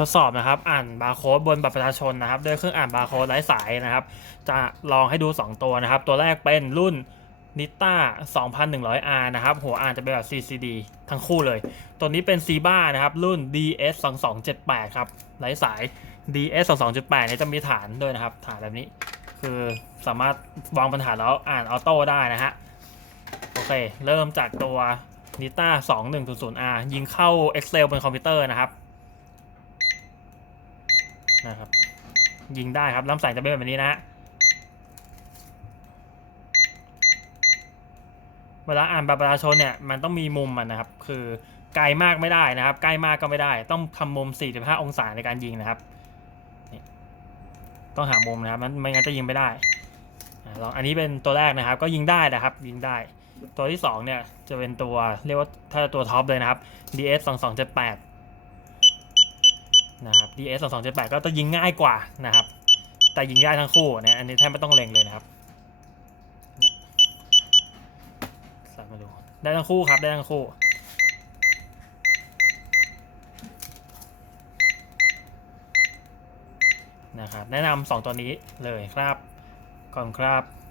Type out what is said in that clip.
ทดสอบนะครับอ่านบาร์โค้ดบนบัตรประชาชนนะครับด้วยเครื่องอ่านบาร์โค้ดไร้สายนะครับ จะลองให้ดู 2 ตัวนะครับ ตัวแรกเป็นรุ่นนิต้า 2100R นะครับ หัวอ่านจะเป็นแบบ CCD ทั้งคู่เลย ตัวนี้เป็น c ีบ้านะครับ รุ่น DS 2278ครับไร้สาย DS 2278เนี่ยจะมีฐานด้วยนะครับ ฐานแบบนี้ คือสามารถวางบนฐานแล้วอ่านออโต้ได้นะฮะโอเค เริ่มจากตัวนิต้า 2100R ยิงเข้า Excel บนคอมพิวเตอร์นะครับ นะครับ ยิงได้ครับลำแสงจะเป็นแบบนี้นะฮะเวลาอ่านบัตรประชาชนเนี่ยมันต้องมีมุมมันนะครับ คือไกลมากไม่ได้นะครับ ใกล้มากก็ไม่ได้ ต้องทำมุม 45 องศาในการยิงนะครับต้องหามุมนะครับมันไม่งั้นจะยิงไม่ได้ลองอันนี้เป็นตัวแรกนะครับ ก็ยิงได้นะครับ ยิงได้ ตัวที่สองเนี่ยจะเป็นตัวเรียกว่าถ้าตัวท็อปเลยนะครับ DS 2278 นะครับ DS 2 2 7 8ก็จะยิงง่ายกว่านะครับ แต่ยิงได้ทั้งคู่นะอันนี้แทบไม่ต้องเล็งเลยนะครับเนี่ยใส่มาดูได้ทั้งคู่ครับได้ทั้งคู่นะครับแนะนำสองตัวนี้เลยครับก่อนครับ